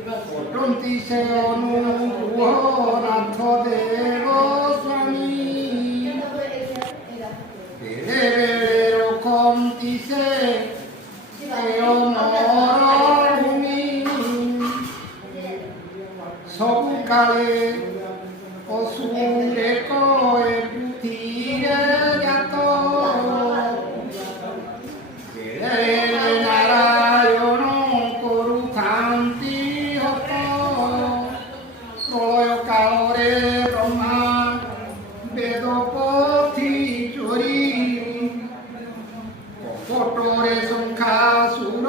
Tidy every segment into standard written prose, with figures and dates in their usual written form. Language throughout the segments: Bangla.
পটন্তি সে অনুগ্রহনাথ দেব স্বামী বেড়ে বেড়ে রকমতি সে মরভূমি সবু কালে অসুরে কয়ে পুথিরে জাত নারায়ণ করুথান্তি হত প্রলয় কালরে ব্রহ্মা বেদ পথি চোরি কপটরে সংখ্যাসুর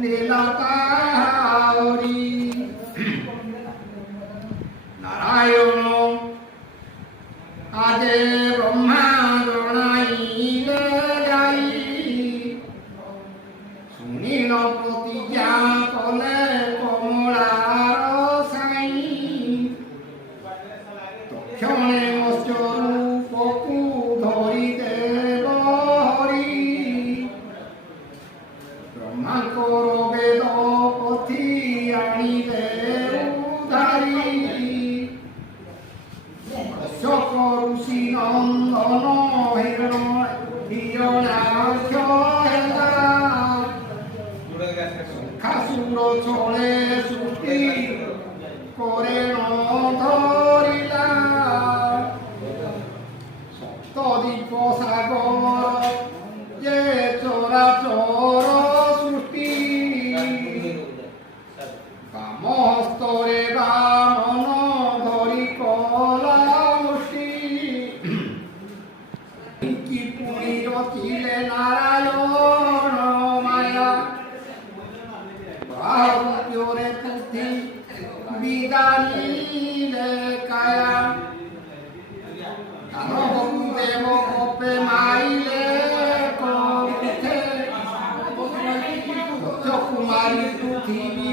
নীলতাহরি নারায়ণ আজে ব্রহ্মা জনাইলে যাই শুনিল প্রতিজ্ঞা কলে কমলার সাই তক্ষণে মৎস্য রূপকু ধরি দেব হরি ব্রহ্মাঙ্কর বেদ পথি আনিলে উধারি কশ্যপ ঋষি নন্দন হিরণাক্ষ হেলা সংখ্যাসুর ছলে সৃষ্টি করে ধরিলা সপ্তদ্বীপ সাগর যে চরাচর সৃষ্টি বামহস্তরে বামন ধরি কলা মুষ্টি কি পুনি রচিলে নারায়ণ মায়া বাহুরে পুথি বিদানিলে কায়া দানব দেব কপে মাইলে কপে কুমারী পৃথিবী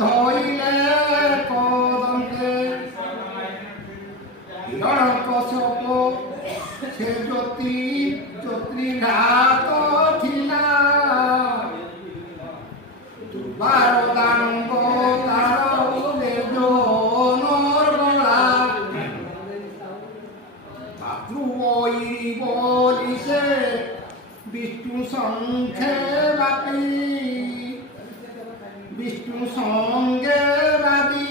ধইলে কদন্তে হিরণ্যকশ্যপ সে জ্যোতিঘাত ଥିଲା দুর্বার দানব তার নরবলা মাতৃবৈরী বলি সে বিষ্ণু সংখ্যে বাপী বিষ্ণু সঙ্গে বাদী